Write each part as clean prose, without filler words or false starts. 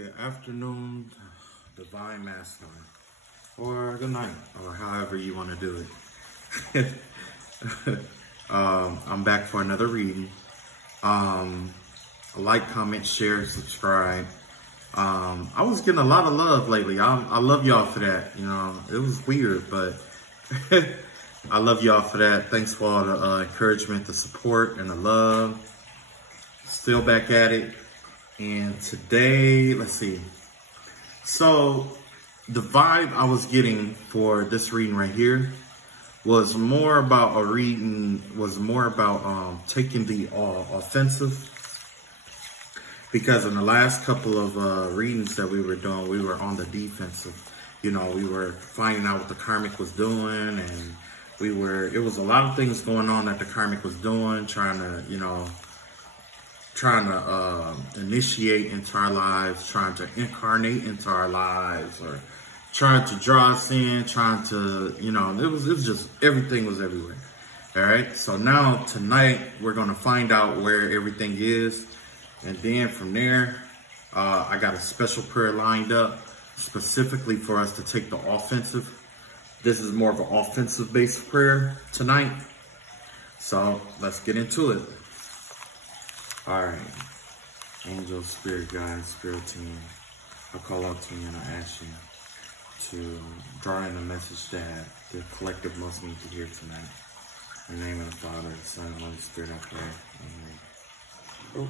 Good afternoon, divine masculine, or good night, or however you want to do it. I'm back for another reading. Like, comment, share, subscribe. I was getting a lot of love lately. I love y'all for that. You know, it was weird, but I love y'all for that. Thanks for all the encouragement, the support, and the love. Still back at it. And today, let's see. So the vibe I was getting for this reading right here was more about taking the offensive. Because in the last couple of readings that we were doing, we were on the defensive. You know, we were finding out what the karmic was doing, and it was a lot of things going on that the karmic was doing, trying to initiate into our lives, trying to incarnate into our lives, or trying to draw us in, trying to, you know, it was just, everything was everywhere. All right. So now tonight we're going to find out where everything is. And then from there, I got a special prayer lined up specifically for us to take the offensive. This is more of an offensive based prayer tonight. So let's get into it. All right, angel, spirit guide, spirit team, I call out to you and I ask you to draw in a message that the collective must need to hear tonight. In the name of the Father, the Son, and the Holy Spirit, I pray. Amen. Oh.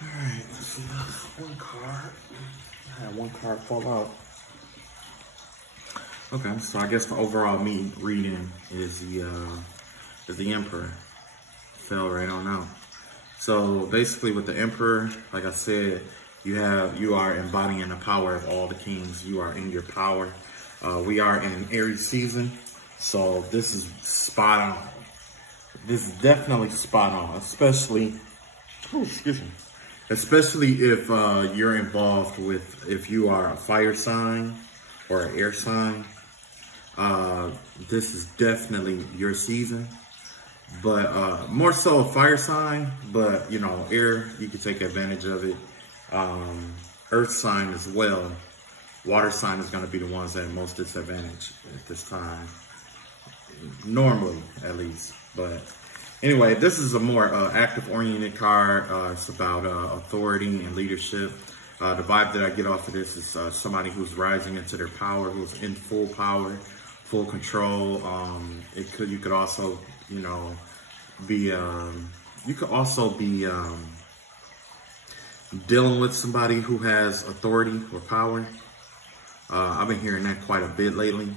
All right, let's see, one card. I had one card fall out. Okay, so I guess the overall reading is the Emperor. Fell right on out. So basically with the Emperor, like I said, you are embodying the power of all the kings. You are in your power. We are in an Aries season, so this is spot on. This is definitely spot on, especially, especially if you're involved with, if you are a fire sign or an air sign. This is definitely your season, but more so a fire sign, but you know, air, you can take advantage of it. Earth sign as well. Water sign is going to be the ones that are most disadvantaged at this time, normally at least. But anyway, this is a more active oriented card. It's about authority and leadership. The vibe that I get off of this is somebody who's rising into their power, who's in full power, full control. You could also, you know, be dealing with somebody who has authority or power. I've been hearing that quite a bit lately,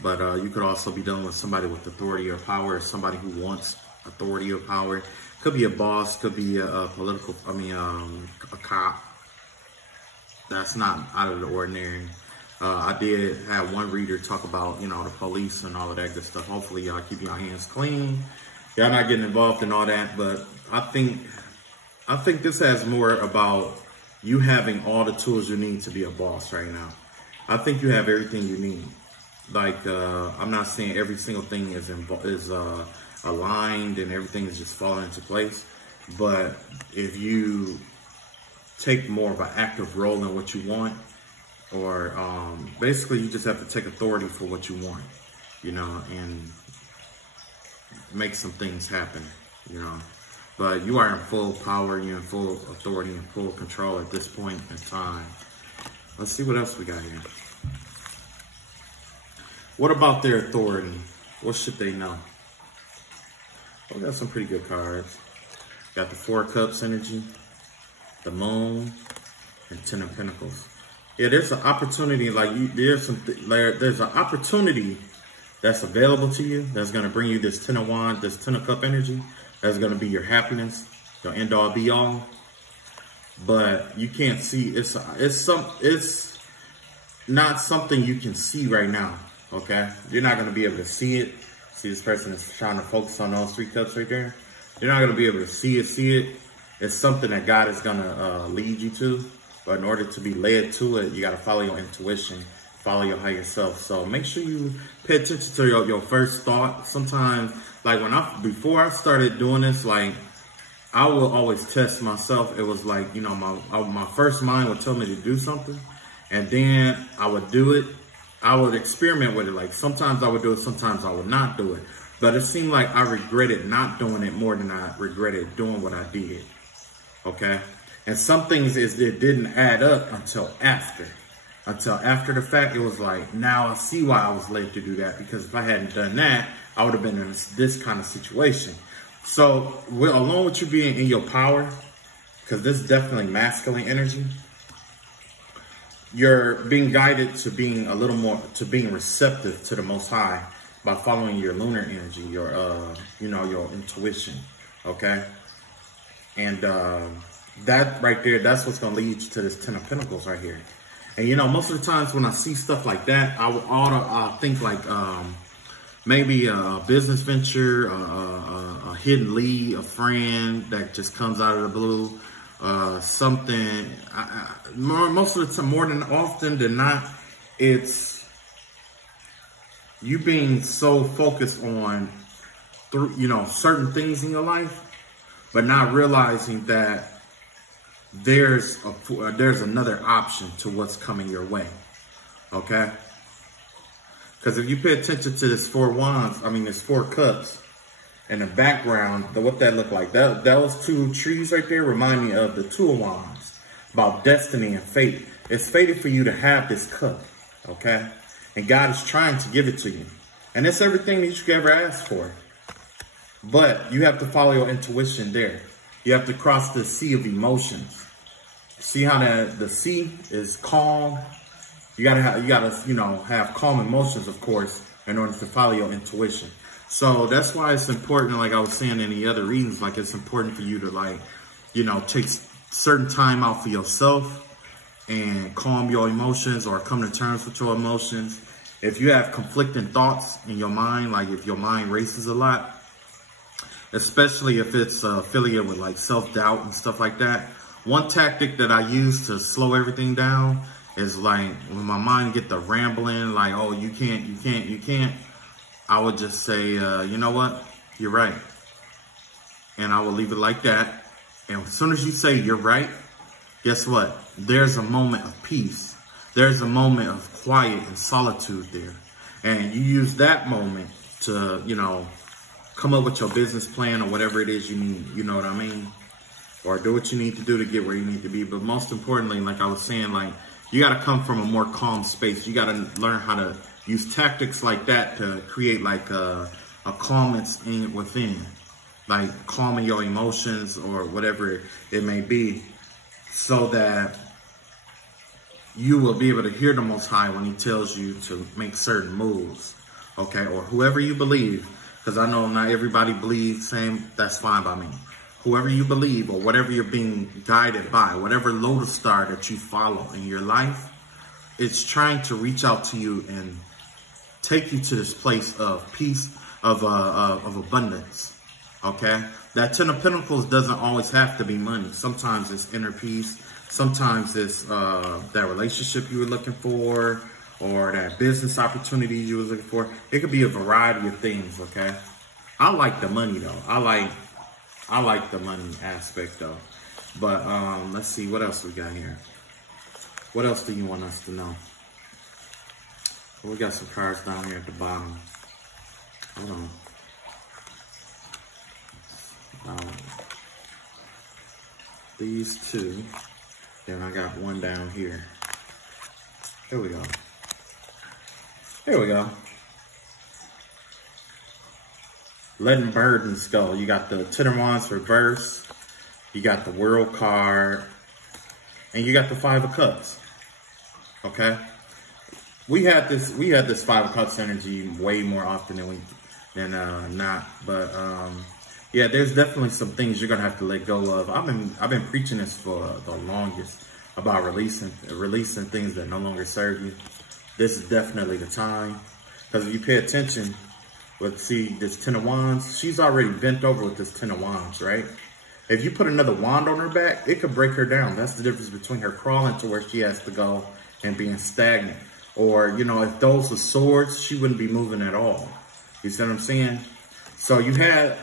but you could also be dealing with somebody with authority or power, or somebody who wants authority or power. Could be a boss, could be a a cop. That's not out of the ordinary. I did have one reader talk about, you know, the police and all of that good stuff. Hopefully y'all keep your hands clean. Y'all not getting involved in all that, but I think this has more about you having all the tools you need to be a boss right now. I think you have everything you need. Like, I'm not saying every single thing is aligned and everything is just falling into place, but if you take more of an active role in what you want, or basically you just have to take authority for what you want, you know, and make some things happen, you know. But you are in full power, you're in full authority and full control at this point in time. Let's see what else we got here. What about their authority? What should they know? We got some pretty good cards. Got the Four of Cups energy, the Moon, and Ten of Pentacles. Yeah, there's an opportunity, there's an opportunity that's available to you that's going to bring you this Ten of Wands, this Ten of Cup energy. That's going to be your happiness, your end all be all. But you can't see, it's not something you can see right now, okay? You're not going to be able to see it. See, this person is trying to focus on those three cups right there. You're not going to be able to see it. It's something that God is going to lead you to. But in order to be led to it, you got to follow your intuition follow your higher self. So make sure you pay attention to your first thought. Sometimes, like before I started doing this, like I will always test myself. It was like, you know, my first mind would tell me to do something, and then I would do it. I would experiment with it. Like sometimes I would do it, sometimes I would not do it. But it seemed like I regretted not doing it more than I regretted doing what I did. Okay? And some things it didn't add up until after. Until after the fact, it was like, now I see why I was late to do that. Because if I hadn't done that, I would have been in this kind of situation. So, along with you being in your power, because this is definitely masculine energy, you're being guided to being a little more, to being receptive to the Most High by following your lunar energy, your, you know, your intuition, okay? And that right there, that's what's going to lead you to this 10 of Pentacles right here. And, you know, most of the times when I see stuff like that, I'll think like maybe a business venture, a hidden lead, a friend that just comes out of the blue, something. Most of the time, more than often than not, it's you being so focused on, you know, certain things in your life, but not realizing that there's another option to what's coming your way, okay? Because if you pay attention to this this 4 cups, in the background, what that looked like, those 2 trees right there remind me of the 2 of Wands, about destiny and fate. It's fated for you to have this cup, okay? And God is trying to give it to you. And it's everything that you could ever ask for. But you have to follow your intuition there. You have to cross the sea of emotions. See how the sea is calm? You gotta have calm emotions, of course, in order to follow your intuition. So that's why it's important, like I was saying in the other readings, like it's important for you to, like, you know, take certain time out for yourself and calm your emotions or come to terms with your emotions. If you have conflicting thoughts in your mind, like if your mind races a lot, especially if it's affiliated with like self-doubt and stuff like that, one tactic that I use to slow everything down is like when my mind get the rambling, like, oh, you can't, I would just say, you know what, you're right. And I will leave it like that. And as soon as you say you're right, guess what? There's a moment of peace. There's a moment of quiet and solitude there. And you use that moment to, you know, come up with your business plan or whatever it is you need. You know what I mean? Or do what you need to do to get where you need to be. But most importantly, like I was saying, like, you got to come from a more calm space. You got to learn how to use tactics like that to create like a calmness within, like calming your emotions or whatever it may be, so that you will be able to hear the Most High when he tells you to make certain moves, okay? Or whoever you believe, because I know not everybody believes the same, that's fine by me. Whoever you believe or whatever you're being guided by, whatever lotus star that you follow in your life, it's trying to reach out to you and take you to this place of peace, of abundance, okay? That 10 of Pentacles doesn't always have to be money. Sometimes it's inner peace. Sometimes it's that relationship you were looking for, or that business opportunity you were looking for. It could be a variety of things, okay? I like the money, though. I like the money aspect, though. But let's see, what else we got here? What else do you want us to know? Well, we got some cards down here at the bottom. Hold on. These 2. Then I got one down here. Here we go. Here we go. Letting burdens go. You got the 10 of Wands reverse. You got the World card. And you got the 5 of Cups. Okay? We had this 5 of Cups energy way more often than not. But yeah, there's definitely some things you're gonna have to let go of. I've been preaching this for the longest about releasing things that no longer serve you. This is definitely the time, because if you pay attention, see this 10 of Wands, she's already bent over with this 10 of Wands, right? If you put another wand on her back, it could break her down. That's the difference between her crawling to where she has to go and being stagnant. Or, you know, if those were swords, she wouldn't be moving at all. You see what I'm saying? So you had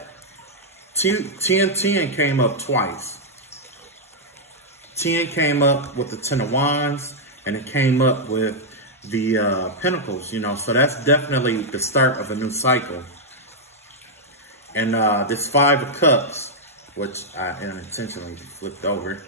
10 came up twice. 10 came up with the 10 of Wands, and it came up with the Pentacles, you know. So that's definitely the start of a new cycle. And this 5 of Cups, which I unintentionally flipped over.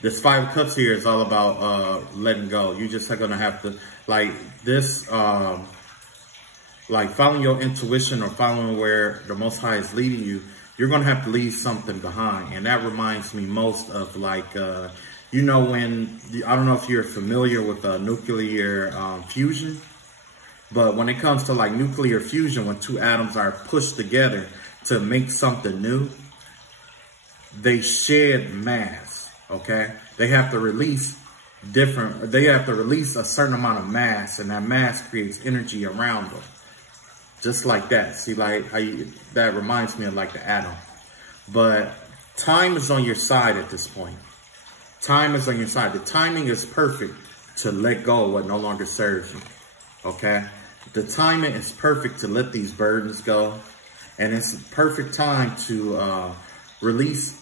This 5 of Cups here is all about letting go. You just are going to have to, like this, like following your intuition or following where the Most High is leading you. You're going to have to leave something behind. And that reminds me most of like, you know, when, I don't know if you're familiar with nuclear fusion, but when it comes to like nuclear fusion, when two atoms are pushed together to make something new, they shed mass, okay? They have to release a certain amount of mass, and that mass creates energy around them. Just like that. See, like that reminds me of like the atom. But time is on your side at this point. Time is on your side. The timing is perfect to let go of what no longer serves you. Okay? The timing is perfect to let these burdens go. And it's a perfect time to release,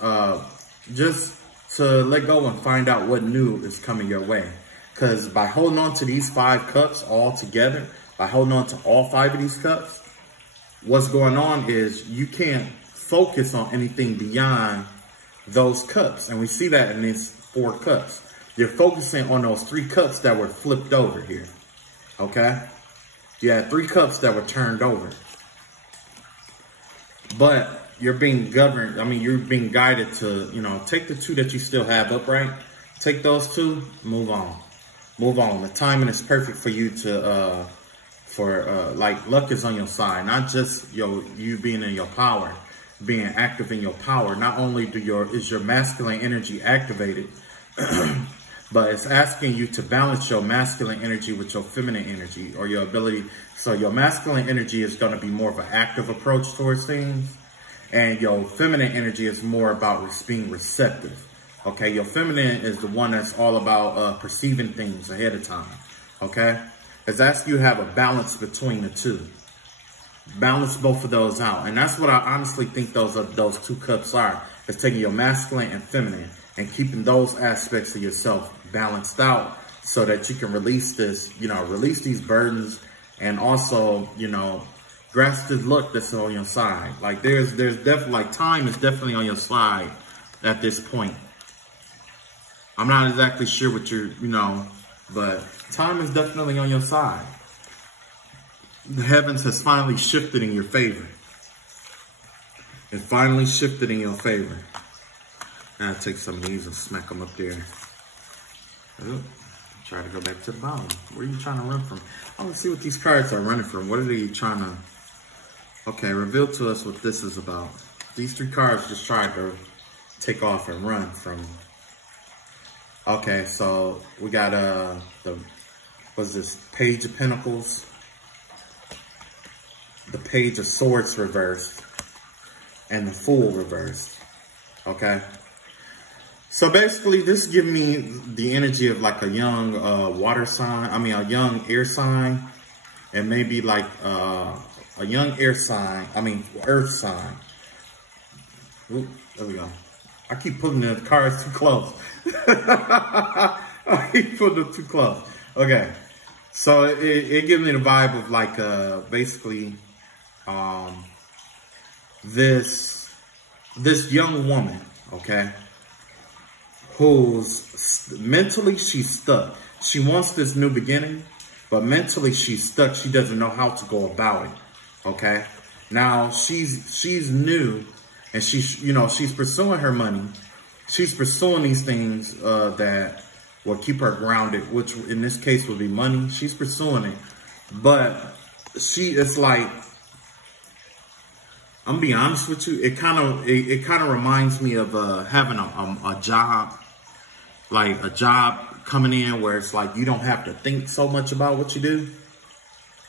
just to let go and find out what new is coming your way. Because by holding on to these 5 cups all together, by holding on to all 5 of these cups, what's going on is you can't focus on anything beyond those cups. And we see that in these 4 cups. You're focusing on those 3 cups that were flipped over here. Okay? You had 3 cups that were turned over. But you're being governed. I mean, you're being guided to, you know, take the 2 that you still have upright. Take those 2, move on. Move on. The timing is perfect for you to, like luck is on your side. Not just you being in your power, being active in your power. Not only is your masculine energy activated, but it's asking you to balance your masculine energy with your feminine energy, or your ability. So your masculine energy is going to be more of an active approach towards things, and your feminine energy is more about being receptive. Okay, your feminine is the one that's all about perceiving things ahead of time. Okay, it's asking you to have a balance between the 2. Balance both of those out, and that's what I honestly think those 2 cups are. It's taking your masculine and feminine and keeping those aspects of yourself balanced out, so that you can release this, you know, release these burdens, and also, you know, grasp this luck that's on your side. Like there's definitely, like, time is definitely on your side at this point. I'm not exactly sure what you're, you know, but time is definitely on your side. The heavens has finally shifted in your favor. It finally shifted in your favor. Now I'll take some of these and smack them up there. Oh, try to go back to the bottom. Where are you trying to run from? I want to see what these cards are running from. What are they trying to... Okay, reveal to us what this is about. These 3 cards just tried to take off and run from... Okay, so we got what's this? Page of Pentacles, the Page of Swords reversed, and the Fool reversed. Okay, so basically this gives me the energy of like a young water sign. I mean, a young air sign, and maybe like a young air sign. I mean, earth sign. Ooh, there we go. I keep putting the cards too close. I keep putting them too close. Okay. So it gives me the vibe of like basically this young woman, okay, who's mentally she's stuck. She wants this new beginning, but mentally she's stuck. She doesn't know how to go about it. Okay. Now she's new. And she's pursuing her money. She's pursuing these things that will keep her grounded, which in this case would be money. She's pursuing it. But it's like, I'm gonna be honest with you, it kind of reminds me of having a job, like a job coming in where it's like you don't have to think so much about what you do.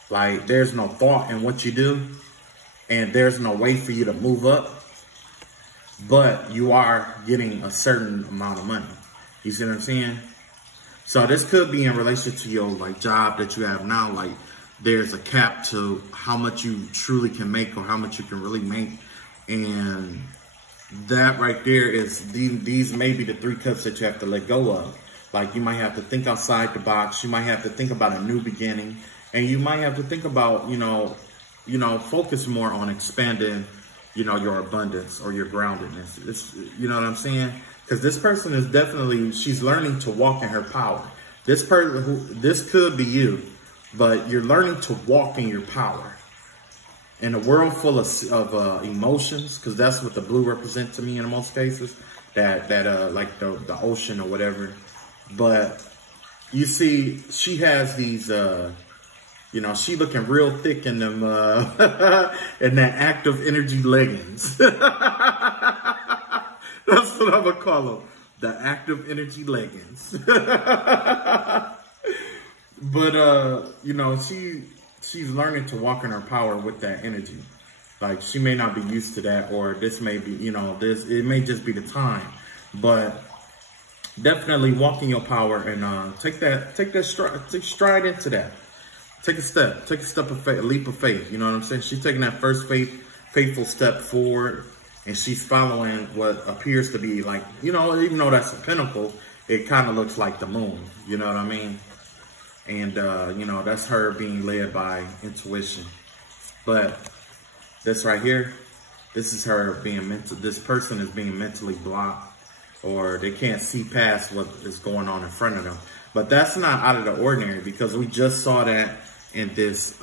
Like there's no thought in what you do, and there's no way for you to move up. But you are getting a certain amount of money. You see what I'm saying? So this could be in relation to your like job that you have now. Like there's a cap to how much you truly can make or how much you can really make. And that right there is, these may be the 3 cups that you have to let go of. Like you might have to think outside the box. You might have to think about a new beginning. And you might have to think about, focus more on expanding, your abundance or your groundedness. You know what I'm saying? Because this person is definitely, she's learning to walk in her power. This could be you, but you're learning to walk in your power. In a world full of emotions, because that's what the blue represents to me in most cases, that like the ocean or whatever. But you see, she has these, she looking real thick in them, in that active energy leggings. That's what I'm gonna call them, the active energy leggings. But she's learning to walk in her power with that energy. Like she may not be used to that, or this may be, it may just be the time. But definitely walk in your power and take stride into that. Take a step of faith, a leap of faith. You know what I'm saying? She's taking that first faithful step forward, and she's following what appears to be like, even though that's a pinnacle, it kind of looks like the moon. You know what I mean? And, that's her being led by intuition. But this right here, this is her being this person is being mentally blocked, or they can't see past what is going on in front of them. But that's not out of the ordinary, because we just saw that in this,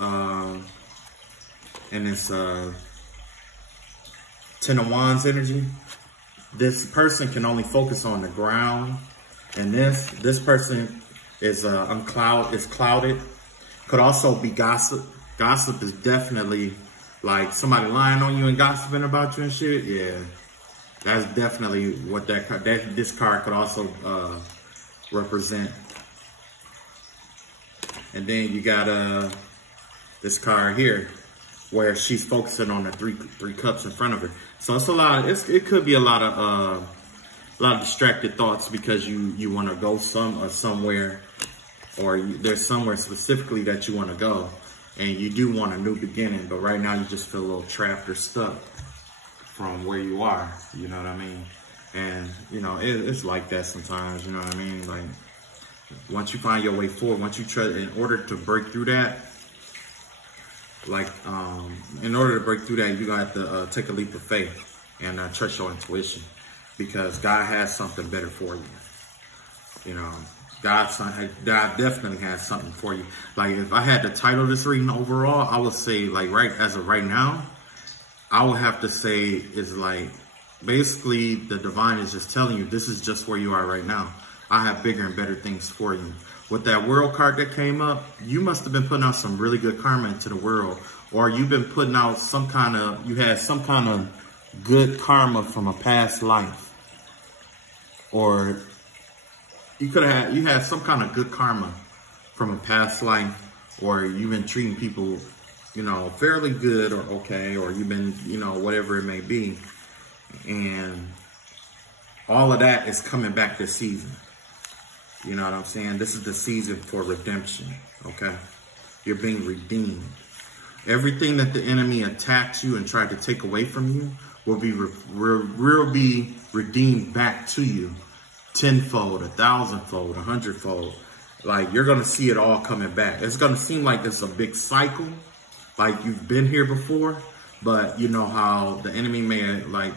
Ten of Wands energy. This person can only focus on the ground, and this person is clouded. Could also be gossip. Gossip is definitely like somebody lying on you and gossiping about you and shit. Yeah, that's definitely what this card could also represent. And then you got this card here, where she's focusing on the three cups in front of her. So it's a lot. It could be a lot of distracted thoughts, because you want to go somewhere, or there's somewhere specifically that you want to go, and you do want a new beginning. But right now you just feel a little trapped or stuck from where you are. You know what I mean? And it's like that sometimes. You know what I mean? Like once you find your way forward, once you try, in order to break through that. In order to break through that, you got to take a leap of faith and trust your intuition, because God has something better for you. God definitely has something for you. Like if I had to title this reading overall, I would say like as of right now, I would have to say is like basically the divine is just telling you this is just where you are right now. I have bigger and better things for you. With that world card that came up, you must have been putting out some really good karma into the world, or you've been putting out you had some kind of good karma from a past life, or you had some kind of good karma from a past life, or you've been treating people, fairly good or okay, or you've been, whatever it may be, and all of that is coming back this season. You know what I'm saying? This is the season for redemption, okay? You're being redeemed. Everything that the enemy attacked you and tried to take away from you will be redeemed back to you. 10-fold, 1,000-fold, 100-fold. Like, you're going to see it all coming back. It's going to seem like it's a big cycle, like you've been here before, but you know how the enemy may, like,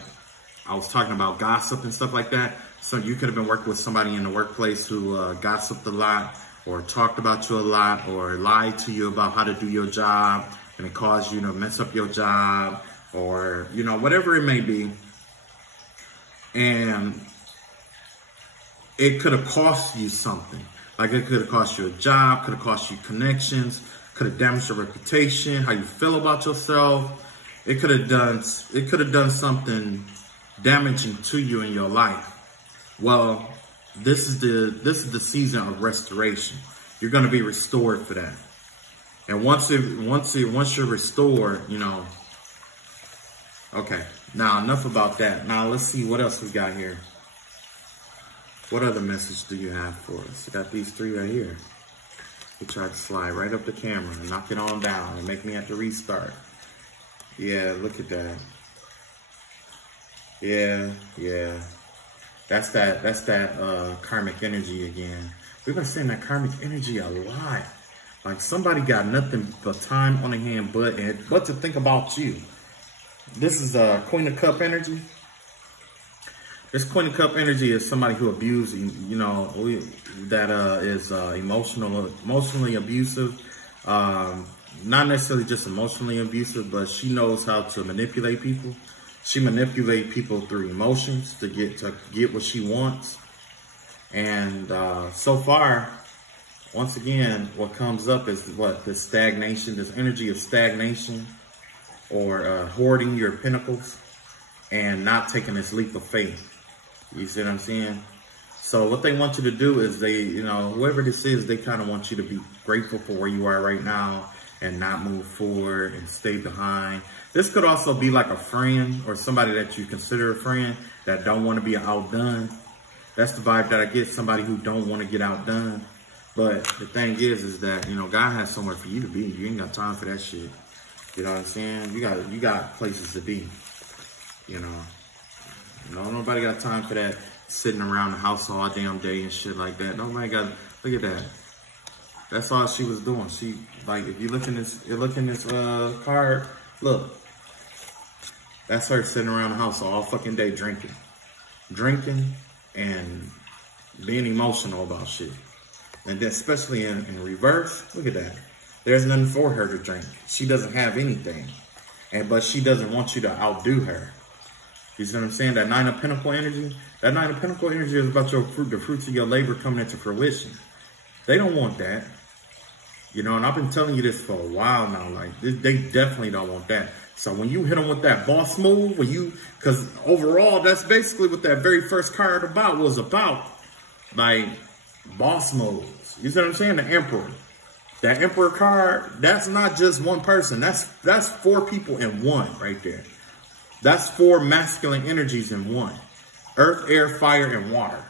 I was talking about gossip and stuff like that. So you could have been working with somebody in the workplace who gossiped a lot, or talked about you a lot, or lied to you about how to do your job, and it caused you to mess up your job, or, whatever it may be. And it could have cost you something. Like it could have cost you a job, could have cost you connections, could have damaged your reputation, how you feel about yourself. It could have done something damaging to you in your life. Well, this is the season of restoration. You're going to be restored for that. And once you're restored, okay. Now enough about that. Now let's see what else we got here. What other message do you have for us? You got these three right here. You tried to slide right up the camera and knock it on down and make me have to restart. Yeah, look at that. Yeah. That's that karmic energy again. We've been saying that karmic energy a lot. Like somebody got nothing but time on their hand but to think about you. This is Queen of Cup energy. This Queen of Cup energy is somebody who abuses, is emotionally abusive. Not necessarily just emotionally abusive, but she knows how to manipulate people. She manipulates people through emotions to get what she wants. And so far, once again, what comes up is this stagnation, this energy of stagnation, or hoarding your pinnacles and not taking this leap of faith. You see what I'm saying? So what they want you to do is whoever this is, they kind of want you to be grateful for where you are right now and not move forward and stay behind. This could also be like a friend or somebody that you consider a friend that don't want to be outdone. That's the vibe that I get, somebody who don't want to get outdone. But the thing is that, God has somewhere for you to be. You ain't got time for that shit. You know what I'm saying? You got places to be, nobody got time for that sitting around the house all damn day and shit like that. Nobody got, look at that. That's all she was doing. She, like, if you look in this card, look. That's her sitting around the house all fucking day drinking and being emotional about shit. And then especially in reverse, look at that. There's nothing for her to drink. She doesn't have anything. But she doesn't want you to outdo her. You see what I'm saying? That Nine of Pentacles energy, that Nine of Pentacles energy is about the fruits of your labor coming into fruition. They don't want that. And I've been telling you this for a while now. Like, they definitely don't want that. So when you hit them with that boss move, because overall, that's basically what that very first card was about. Like, boss moves. You see what I'm saying? The Emperor. That Emperor card, that's not just one person. That's 4 people in one right there. That's 4 masculine energies in one. Earth, air, fire, and water.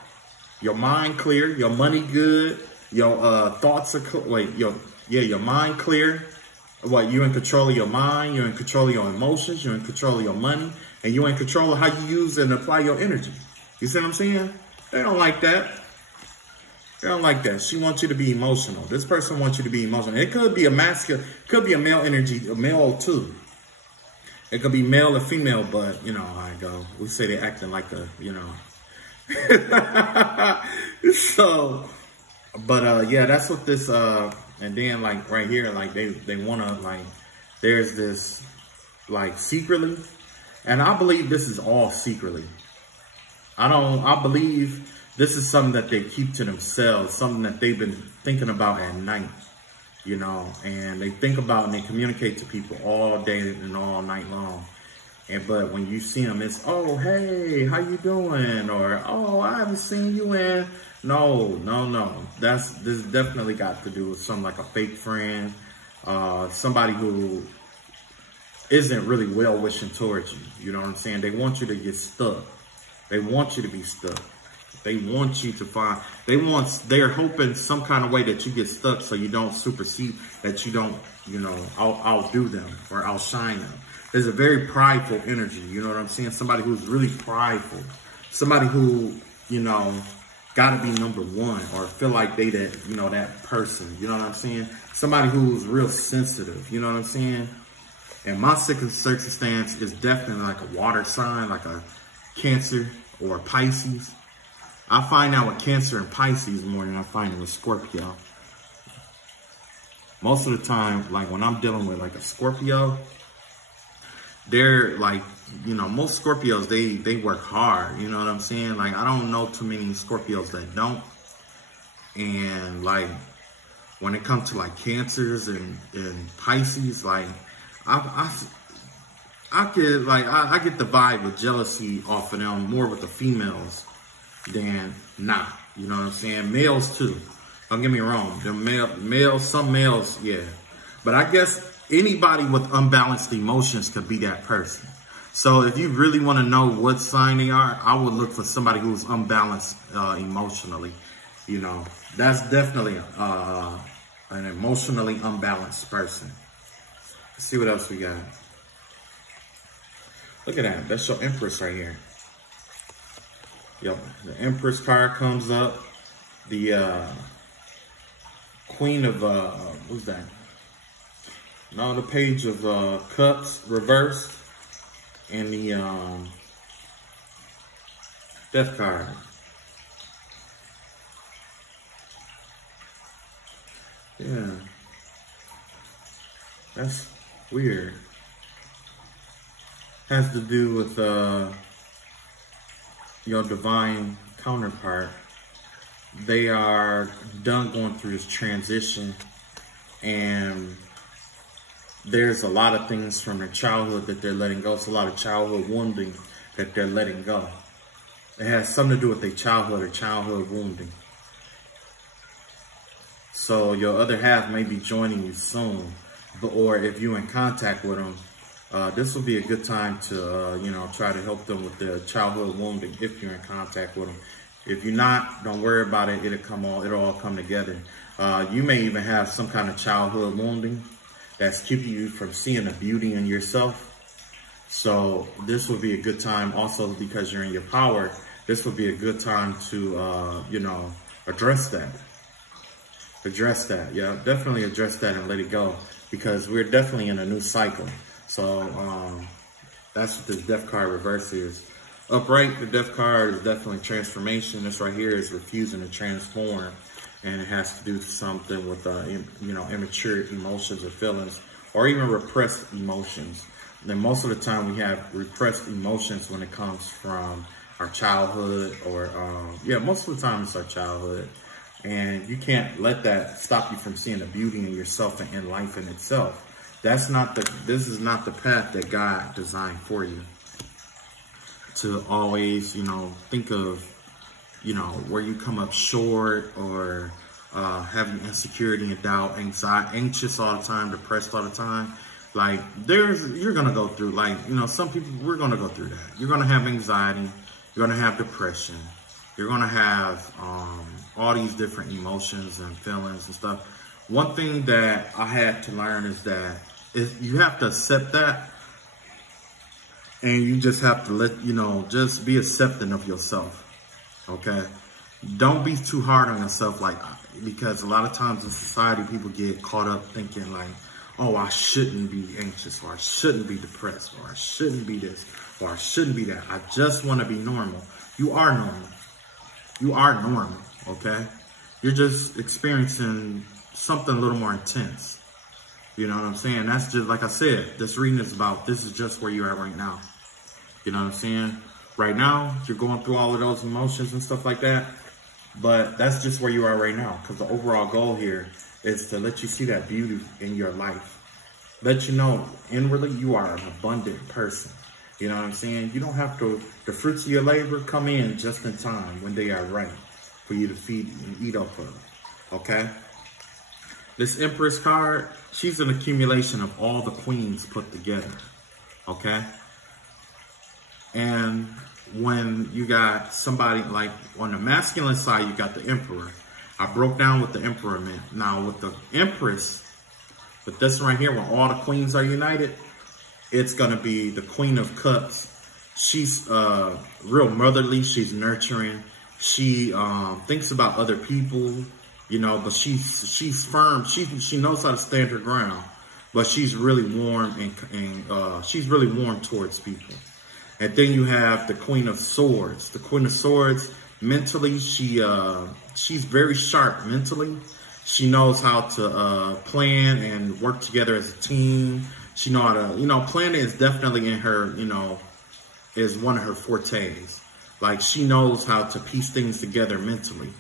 Your mind clear, your money good, your thoughts are clear. Your mind clear. You're in control of your mind, you're in control of your emotions, you're in control of your money, and you're in control of how you use and apply your energy. You see what I'm saying? They don't like that. They don't like that. She wants you to be emotional. This person wants you to be emotional. It could be a masculine, could be a male energy, a male too. It could be male or female, but how I go. We say they're acting like So, but yeah, that's what this, and then like right here, like they want to like, there's this like secretly, and I believe this is all secretly. I believe this is something that they keep to themselves, something that they've been thinking about at night. And they think about and they communicate to people all day and all night long. But when you see them, it's, oh, hey, how you doing? Or, oh, I haven't seen you in. No. This definitely got to do with something like a fake friend, somebody who isn't really well-wishing towards you. You know what I'm saying? They want you to get stuck. They want you to be stuck. They want you to find, they're hoping some kind of way that you get stuck so you don't supersede, that you don't, outdo them or outshine them. There's a very prideful energy, you know what I'm saying? Somebody who's really prideful. Somebody who, gotta be number one or feel like they that person, you know what I'm saying? Somebody who's real sensitive, you know what I'm saying? And my circumstance is definitely like a water sign, like a Cancer or a Pisces. I find out with Cancer and Pisces more than I find it with Scorpio. Most of the time, like when I'm dealing with like a Scorpio, they're like, most Scorpios, they work hard. You know what I'm saying? Like, I don't know too many Scorpios that don't. And like, when it comes to like Cancers and Pisces, like, I get the vibe of jealousy off of them more with the females than not. You know what I'm saying? Males too. Don't get me wrong. The males, some males, yeah. But I guess anybody with unbalanced emotions could be that person. So if you really want to know what sign they are, I would look for somebody who's unbalanced emotionally. You know, that's definitely an emotionally unbalanced person. Let's see what else we got. Look at that. That's your Empress right here. Yep. The Empress card comes up. The Queen of, what's that? No, the Page of Cups reversed. And the Death card. Yeah. That's weird. Has to do with your divine counterpart. They are done going through this transition, and there's a lot of things from their childhood that they're letting go. It's a lot of childhood wounding that they're letting go. It has something to do with their childhood or childhood wounding. So your other half may be joining you soon, or if you're in contact with them, this will be a good time to, you know, try to help them with their childhood wounding if you're in contact with them. If you're not, don't worry about it. It'll all come together. You may even have some kind of childhood wounding that's keeping you from seeing the beauty in yourself. So this would be a good time also, because you're in your power. This would be a good time to, you know, address that. Yeah, definitely address that and let it go, because we're definitely in a new cycle. So that's what this Death card reverse is. Upright, the Death card is definitely transformation. This right here is refusing to transform, and it has to do something with you know, immature emotions or feelings, or even repressed emotions. Then most of the time we have repressed emotions when it comes from our childhood, or yeah, most of the time it's our childhood. And you can't let that stop you from seeing the beauty in yourself and in life in itself. This is not the path that God designed for you. To always, you know, think of, you know, where you come up short, or having insecurity and doubt, anxiety, anxious all the time, depressed all the time. Like, you're gonna go through, like, you know, some people, we're gonna go through that. You're gonna have anxiety, you're gonna have depression, you're gonna have all these different emotions and feelings and stuff. One thing that I had to learn is that you have to accept that, and you just have to just be accepting of yourself, okay? Don't be too hard on yourself, like, because a lot of times in society, people get caught up thinking like, oh, I shouldn't be anxious, or I shouldn't be depressed, or I shouldn't be this, or I shouldn't be that. I just want to be normal. You are normal. You are normal, okay? You're just experiencing something a little more intense. You know what I'm saying? That's just, like I said, this reading is about, this is just where you're at right now. You know what I'm saying? Right now, you're going through all of those emotions and stuff like that. But that's just where you are right now. Because the overall goal here is to let you see that beauty in your life. Let you know, inwardly, you are an abundant person. You know what I'm saying? You don't have to, the fruits of your labor come in just in time when they are ready for you to feed and eat off of. Okay? This Empress card, she's an accumulation of all the queens put together. Okay? And when you got somebody, like on the masculine side, you got the Emperor. I broke down what the Emperor meant. Now with the Empress, with this right here, where all the queens are united, it's going to be the Queen of Cups. She's real motherly. She's nurturing. She thinks about other people, you know, but she's firm. She knows how to stand her ground, but she's really warm and she's really warm towards people. And then you have the Queen of Swords. The Queen of Swords, mentally, she's very sharp mentally. She knows how to plan and work together as a team. She know how to, planning is definitely in her, is one of her fortes. Like, she knows how to piece things together mentally,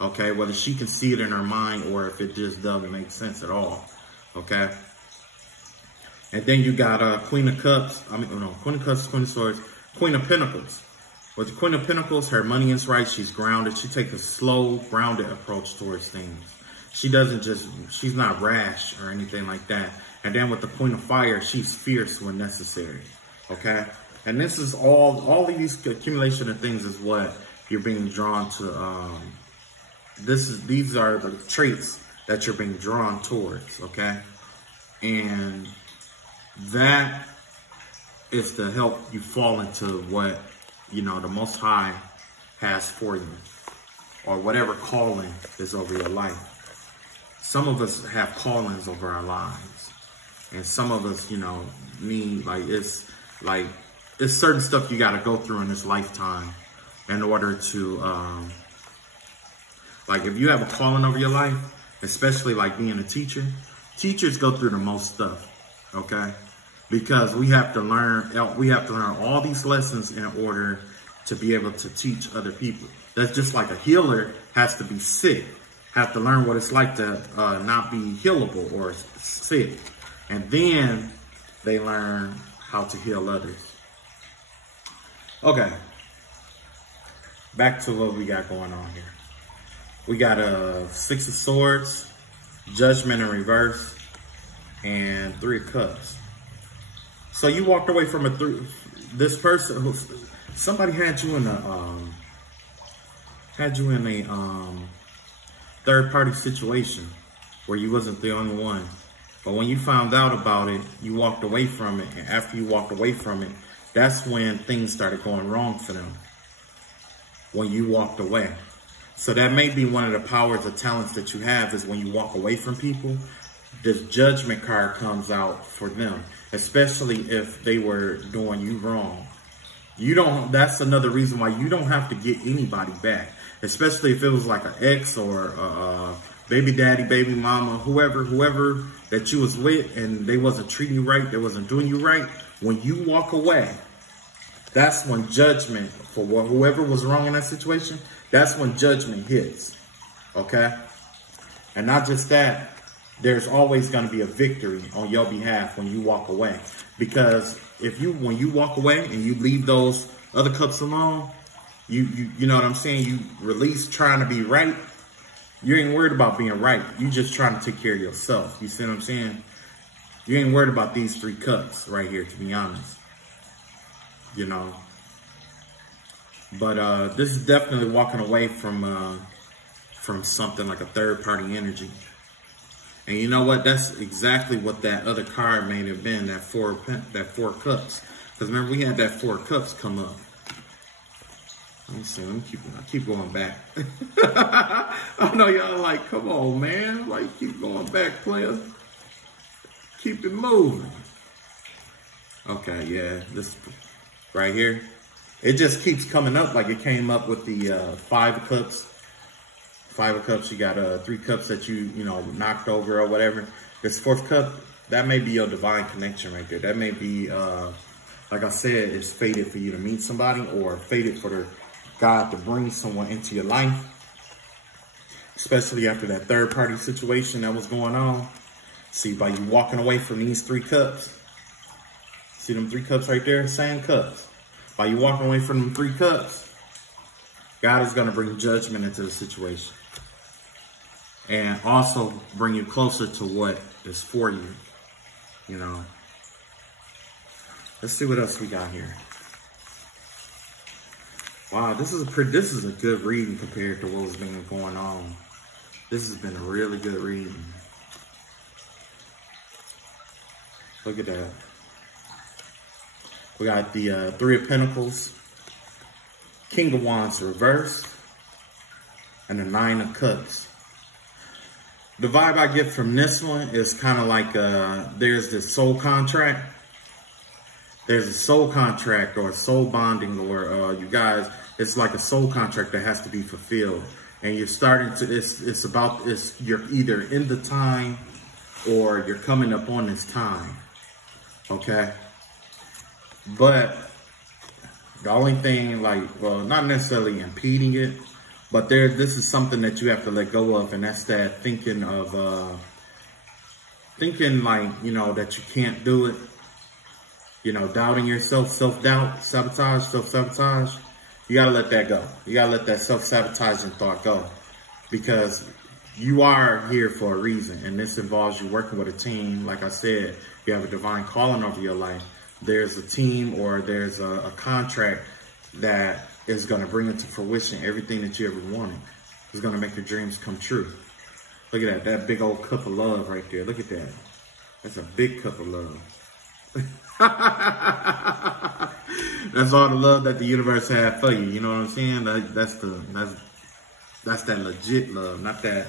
okay? Whether she can see it in her mind or if it just doesn't make sense at all, okay? And then you got Queen of Cups, Queen of Cups, Queen of Swords, Queen of Pentacles. With the Queen of Pentacles, her money is right, she's grounded. She takes a slow, grounded approach towards things. She's not rash or anything like that. And then with the Queen of Fire, she's fierce when necessary, okay? And this is all of these accumulation of things is what you're being drawn to. These are the traits that you're being drawn towards, okay? And that is to help you fall into what, the Most High has for you, or whatever calling is over your life. Some of us have callings over our lives, and some of us, need, it's certain stuff you got to go through in this lifetime in order to, if you have a calling over your life, especially like being a teacher, teachers go through the most stuff, okay? Because we have to learn all these lessons in order to be able to teach other people. That's just like a healer has to be sick, have to learn what it's like to not be healable or sick. And then they learn how to heal others. Okay, back to what we got going on here. We got a 6 of Swords, Judgment in reverse, and 3 of Cups. So you walked away from this person somebody had you in a third party situation where you wasn't the only one. But when you found out about it, you walked away from it. And after you walked away from it, that's when things started going wrong for them. When you walked away. So that may be one of the powers or talents that you have, is when you walk away from people, this Judgment card comes out for them, especially if they were doing you wrong. That's another reason why you don't have to get anybody back, especially if it was like an ex or a baby daddy, baby mama, whoever that you was with and they wasn't treating you right, they wasn't doing you right. When you walk away, that's when judgment for whoever was wrong in that situation, that's when judgment hits, okay? And not just that, there's always going to be a victory on your behalf when you walk away. Because when you walk away and you leave those other cups alone, you know what I'm saying? You release trying to be right. You ain't worried about being right. You just trying to take care of yourself. You see what I'm saying? You ain't worried about these 3 cups right here, to be honest. But this is definitely walking away from something like a third party energy. And you know what? That's exactly what that other card may have been, that four cups. Because remember, we had that 4 cups come up. Let me see. Let me keep going back. I know y'all like, come on, man. Like, keep going back, player. Keep it moving. Okay, yeah. This right here. It just keeps coming up like it came up with the 5 of Cups. 5 of Cups, you got 3 cups that you knocked over or whatever. This 4th cup, that may be your divine connection right there. That may be, like I said, it's fated for you to meet somebody, or fated for God to bring someone into your life. Especially after that third party situation that was going on. See, by you walking away from these 3 cups, see them 3 cups right there? Same cups. By you walking away from them 3 cups, God is going to bring judgment into the situation. And also bring you closer to what is for you, Let's see what else we got here. Wow, this is a good reading compared to what was been going on. This has been a really good reading. Look at that. We got the 3 of Pentacles, King of Wands reversed, and the 9 of Cups. The vibe I get from this one is kind of like there's this soul contract. There's a soul contract or soul bonding, or you guys, it's like a soul contract that has to be fulfilled. And you're starting to, you're either in the time or you're coming up on this time. Okay? But the only thing, not necessarily impeding it, but this is something that you have to let go of, and that's that thinking of, that you can't do it. Doubting yourself, self-doubt, self-sabotage. You gotta let that go. You gotta let that self-sabotaging thought go, because you are here for a reason, and this involves you working with a team. Like I said, you have a divine calling over your life. there's a team or there's a contract that is going to bring into fruition everything that you ever wanted. It's going to make your dreams come true. Look at that big old cup of love right there. Look at that. That's a big cup of love. That's all the love that the universe had for you. You know what I'm saying? That's that legit love, not that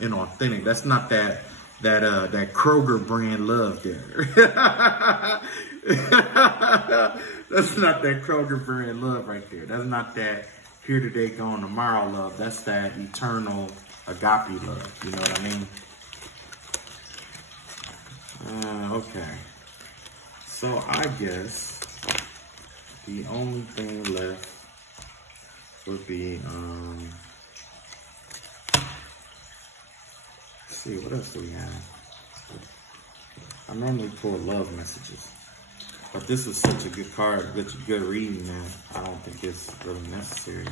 inauthentic. That's not that Kroger brand love there. That's not that Kroger brand love right there. That's not that here today, gone tomorrow love. That's that eternal agape love. You know what I mean? Okay. So I guess the only thing left would be, let's see, what else do we have? I normally pull love messages, but this is such a good card, good reading that I don't think it's really necessary.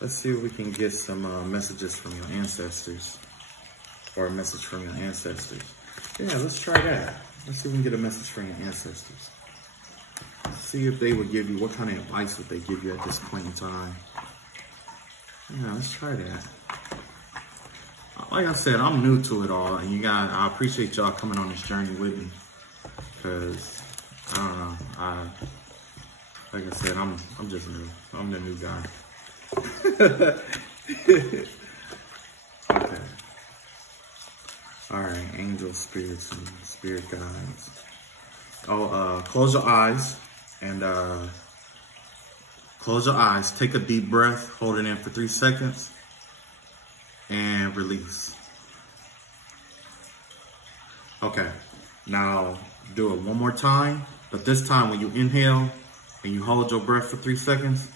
Let's see if we can get some messages from your ancestors, or a message from your ancestors. Yeah, let's try that. Let's see if we can get a message from your ancestors. See if they would give you, what kind of advice would they give you at this point in time? Yeah, let's try that. Like I said, I'm new to it all, and you guys, I appreciate y'all coming on this journey with me. Cause I don't know, like I said, I'm just new. I'm the new guy. Okay. All right, angel spirits and spirit guides. Oh, close your eyes and close your eyes. Take a deep breath, hold it in for 3 seconds, and release. Okay, now do it one more time, but this time when you inhale and you hold your breath for 3 seconds,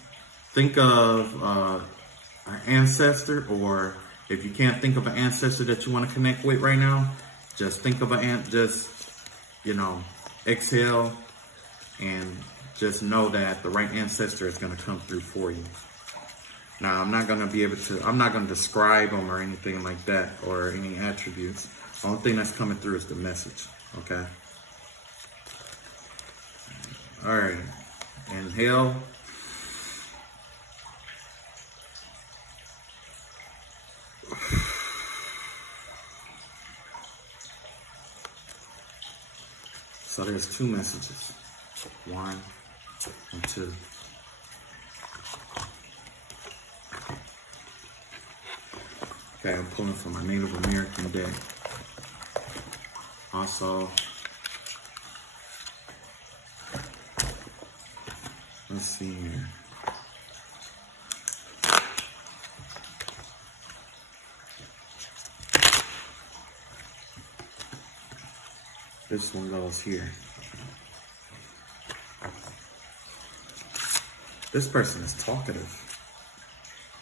think of an ancestor, or if you can't think of an ancestor that you want to connect with right now, just think of exhale and just know that the right ancestor is going to come through for you. Now, I'm not going to describe them or anything like that or any attributes. The only thing that's coming through is the message, okay? All right, inhale. So there's 2 messages, 1 and 2. Okay, I'm pulling from my Native American deck. Also, let's see here. This one goes here. This person is talkative.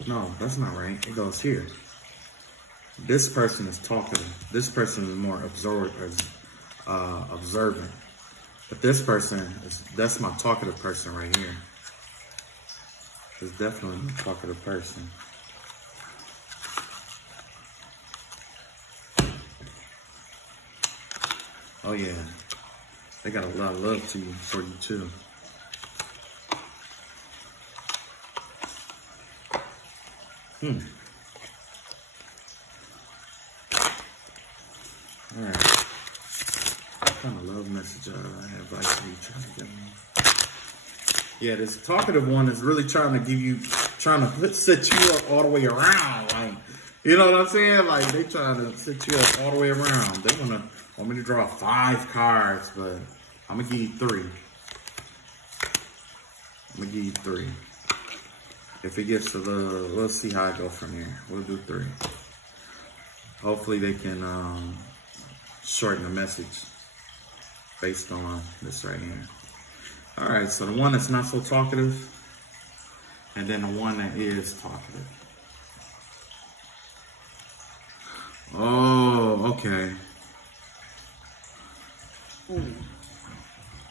No, that's not right. It goes here. This person is talkative. This person is more observant. But this person that's my talkative person right here. It's definitely a talkative person. Oh yeah, they got a lot of love for you too. All right. What kind of love message I have like you trying to get me? Yeah, this talkative one is really trying to set you up all the way around. Like, you know what I'm saying? Like, they trying to set you up all the way around. They want me to draw 5 cards, but I'm gonna give you 3. If it gets to we'll see how I go from here. We'll do 3. Hopefully they can shorten the message based on this right here. All right, so the one that's not so talkative, and then the one that is talkative. Oh, okay.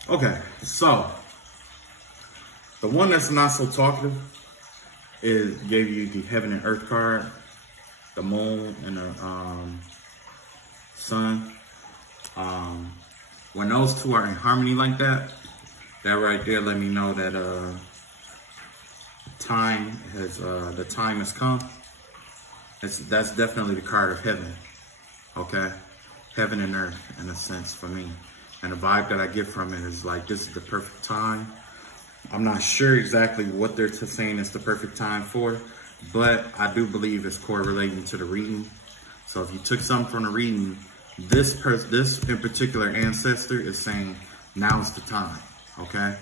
Okay, so the one that's not so talkative gave you the Heaven and Earth card, the Moon, and the sun. When those two are in harmony like that, that right there let me know that the time has come. That's definitely the card of heaven, okay? Heaven and earth, in a sense, for me. And the vibe that I get from it is like, this is the perfect time. I'm not sure exactly what they're saying is the perfect time for, but I do believe it's correlating to the reading. So if you took something from the reading, this in particular ancestor is saying, now's the time, okay?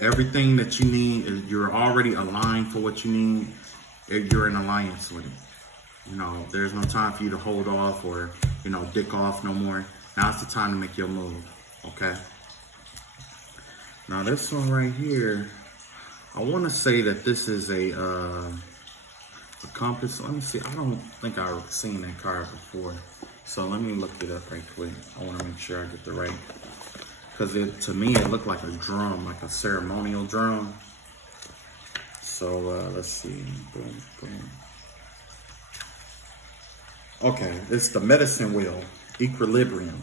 Everything that you need, you're already aligned for what you need. You're in alliance with it. You know, there's no time for you to hold off or, you know, dick off no more. Now's the time to make your move, okay? Now this one right here, I want to say that this is a compass. Let me see. I don't think I've seen that card before. So let me look it up right quick. I want to make sure I get the right. Because to me, it looked like a drum, like a ceremonial drum. So let's see. Boom, boom. Okay, it's the medicine wheel, equilibrium.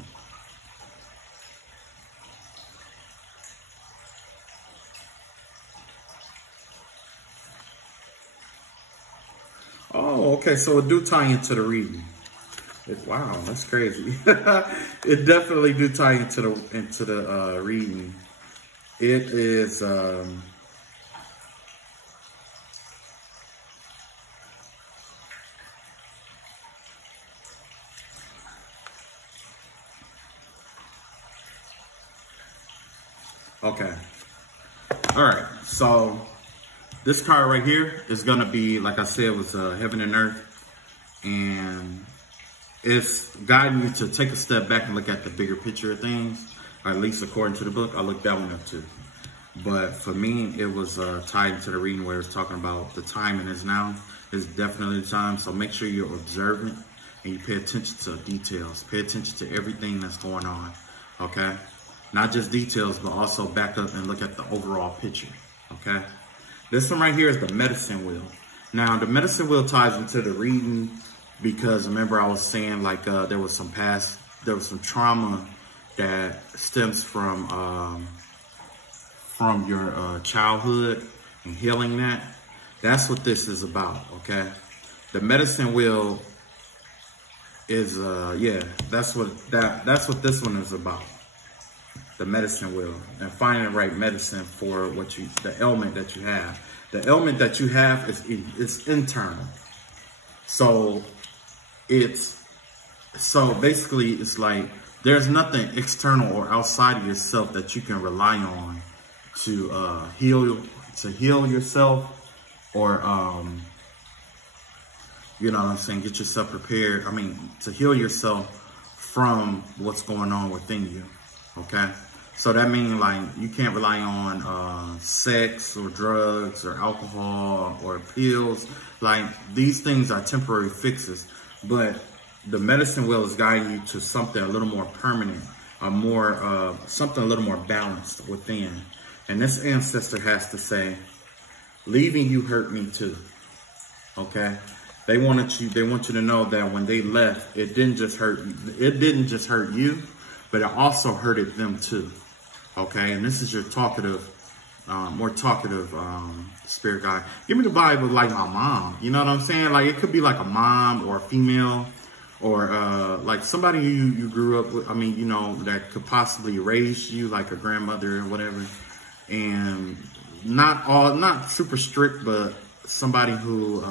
Oh, okay, so it do tie into the reading. Wow, that's crazy. It definitely do tie into the reading. It is okay. All right, so this card right here is gonna be, like I said, was heaven and earth, and it's guiding you to take a step back and look at the bigger picture of things, or at least according to the book. I looked that one up too. But for me, it was tied into the reading where it's talking about the timing is now. It's definitely the time, so make sure you're observant and you pay attention to details. Pay attention to everything that's going on, okay? Not just details, but also back up and look at the overall picture, okay? This one right here is the medicine wheel. Now, the medicine wheel ties into the reading because remember I was saying like there was some trauma that stems from your childhood and healing that. That's what this is about, okay? The medicine wheel is yeah, that's what this one is about. The medicine wheel, and finding the right medicine for the ailment that you have. The ailment that you have is internal. So basically it's like there's nothing external or outside of yourself that you can rely on to heal yourself, or you know what I'm saying, get yourself prepared. I mean, to heal yourself from what's going on within you. Okay, so that means like you can't rely on sex or drugs or alcohol or pills. Like these things are temporary fixes, but the medicine wheel is guiding you to something a little more permanent, something a little more balanced within. And this ancestor has to say, leaving you hurt me too. Okay, they want you to know that when they left, it didn't just hurt you, but it also hurted them too, okay? And this is your more talkative spirit guide. Give me the vibe of like my mom, you know what I'm saying? Like it could be like a mom or a female, or like somebody you grew up with, I mean, you know, that could possibly raise you, like a grandmother or whatever. And not super strict, but somebody who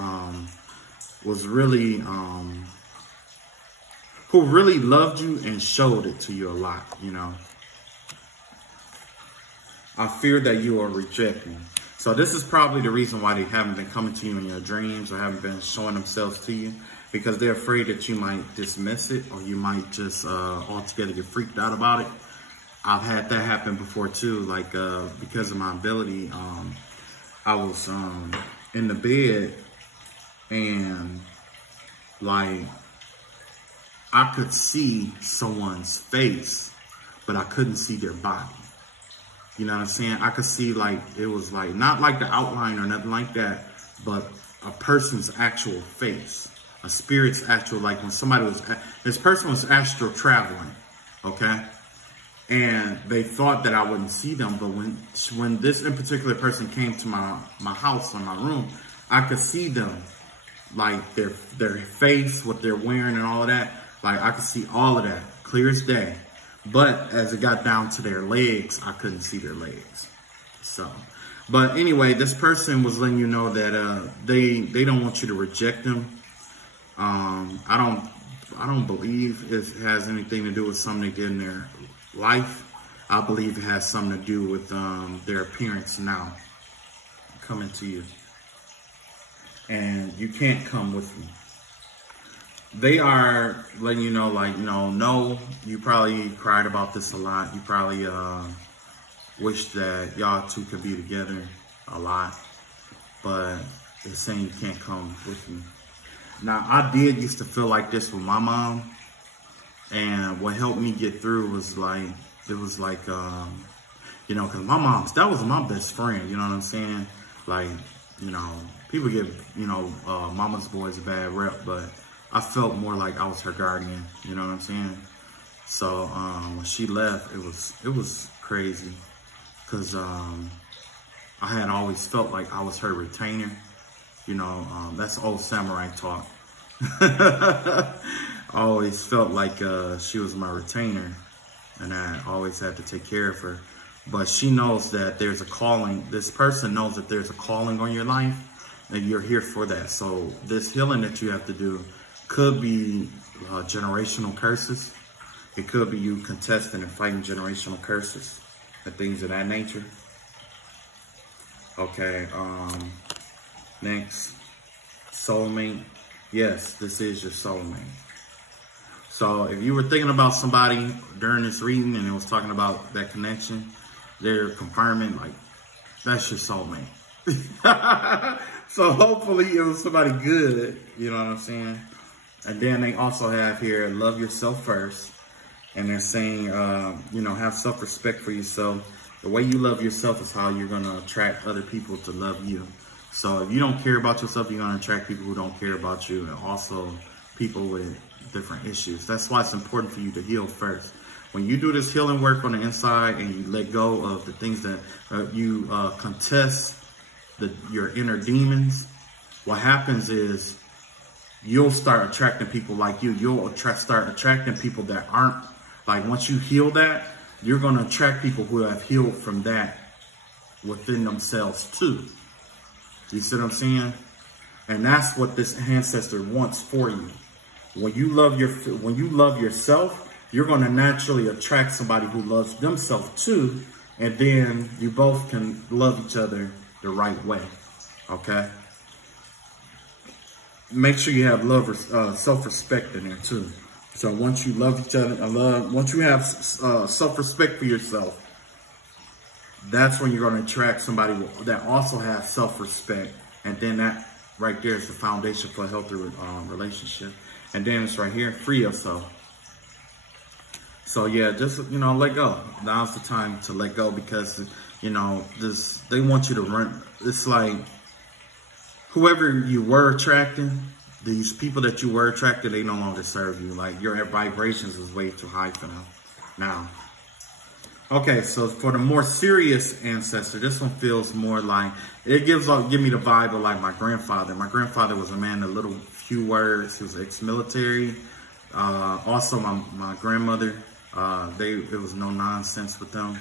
was really, who really loved you and showed it to you a lot, you know. I fear that you are rejecting. So this is probably the reason why they haven't been coming to you in your dreams or haven't been showing themselves to you, because they're afraid that you might dismiss it, or you might just altogether get freaked out about it. I've had that happen before too, like because of my ability, I was in the bed and like I could see someone's face, but I couldn't see their body. You know what I'm saying? I could see like, it was like, not like the outline or nothing like that, but a person's actual face. a spirit's actual, like when somebody was, this person was astral traveling, okay? And they thought that I wouldn't see them, but when this in particular person came to my house or my room, I could see them, like their face, what they're wearing and all of that. Like I could see all of that, clear as day. But as it got down to their legs, I couldn't see their legs. So, but anyway, this person was letting you know that they don't want you to reject them. I don't believe it has anything to do with something they did in their life. I believe it has something to do with their appearance now coming to you. And you can't come with me. They are letting you know, like, no, you probably cried about this a lot. You probably wish that y'all two could be together a lot. But they're saying you can't come with me. Now, I did used to feel like this with my mom. And what helped me get through was like, it was like, because my mom, that was my best friend, you know what I'm saying? Like, people give, mama's boys a bad rep, but I felt more like I was her guardian, you know what I'm saying? So when she left, it was crazy, because I had always felt like I was her retainer. That's old samurai talk. I always felt like she was my retainer, and I always had to take care of her. But she knows that there's a calling. This person knows that there's a calling on your life, and you're here for that. So this healing that you have to do could be generational curses. It could be you contesting and fighting generational curses and things of that nature. Okay, next, soulmate. Yes, this is your soulmate. So if you were thinking about somebody during this reading and it was talking about that connection, they're confirming, like, that's your soulmate. So hopefully it was somebody good, you know what I'm saying? And then they also have here, love yourself first. And they're saying, have self-respect for yourself. The way you love yourself is how you're going to attract other people to love you. So if you don't care about yourself, you're going to attract people who don't care about you, and also people with different issues. That's why it's important for you to heal first. When you do this healing work on the inside and you let go of the things that you contest, your inner demons, what happens is you'll start attracting people like you. You'll start attracting people that aren't, like, once you heal that, you're going to attract people who have healed from that within themselves too. You see what I'm saying? And that's what this ancestor wants for you. When you love yourself, you're going to naturally attract somebody who loves themselves too. And then you both can love each other the right way. Okay? Make sure you have love, self-respect in there too. So once you love each other, once you have self-respect for yourself, that's when you're going to attract somebody that also has self-respect. And then that right there is the foundation for a healthy relationship. And then it's right here, free yourself. So yeah, just, let go. Now's the time to let go, because, they want you to run. It's like whoever you were attracting, these people that you were attracted, they no longer serve you. Like, your vibrations is way too high for them now. Okay, so for the more serious ancestor, this one feels more like, it give me the vibe of like my grandfather. My grandfather was a man of little few words. He was ex-military. Also my grandmother, it was no nonsense with them.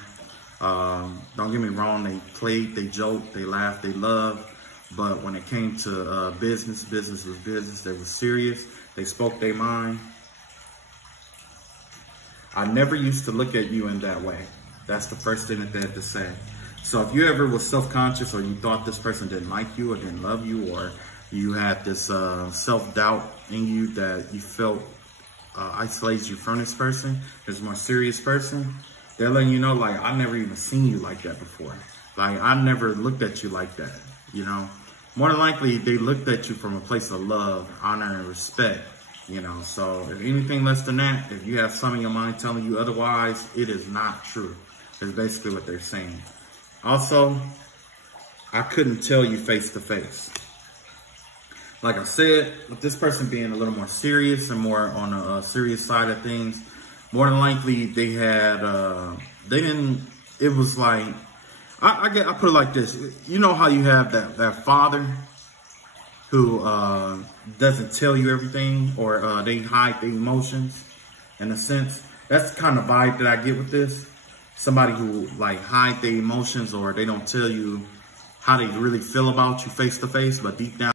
Don't get me wrong, they played, they joked, they laughed, they loved. But when it came to business was business. They were serious. They spoke their mind. I never used to look at you in that way. That's the first thing that they had to say. So if you ever was self-conscious, or you thought this person didn't like you or didn't love you, or you had this self-doubt in you that you felt isolates you from this person, this more serious person, they're letting you know, like, I never even seen you like that before. Like, I never looked at you like that, More than likely, they looked at you from a place of love, honor, and respect. So if anything less than that, if you have some in your mind telling you otherwise, it is not true. Is basically what they're saying. Also, I couldn't tell you face to face. like I said, with this person being a little more serious and more on a serious side of things, more than likely they had, it was like, I put it like this. You know how you have that father who doesn't tell you everything, or they hide their emotions, in a sense? That's the kind of vibe that I get with this. Somebody who like hide their emotions, or they don't tell you how they really feel about you face to face, but deep down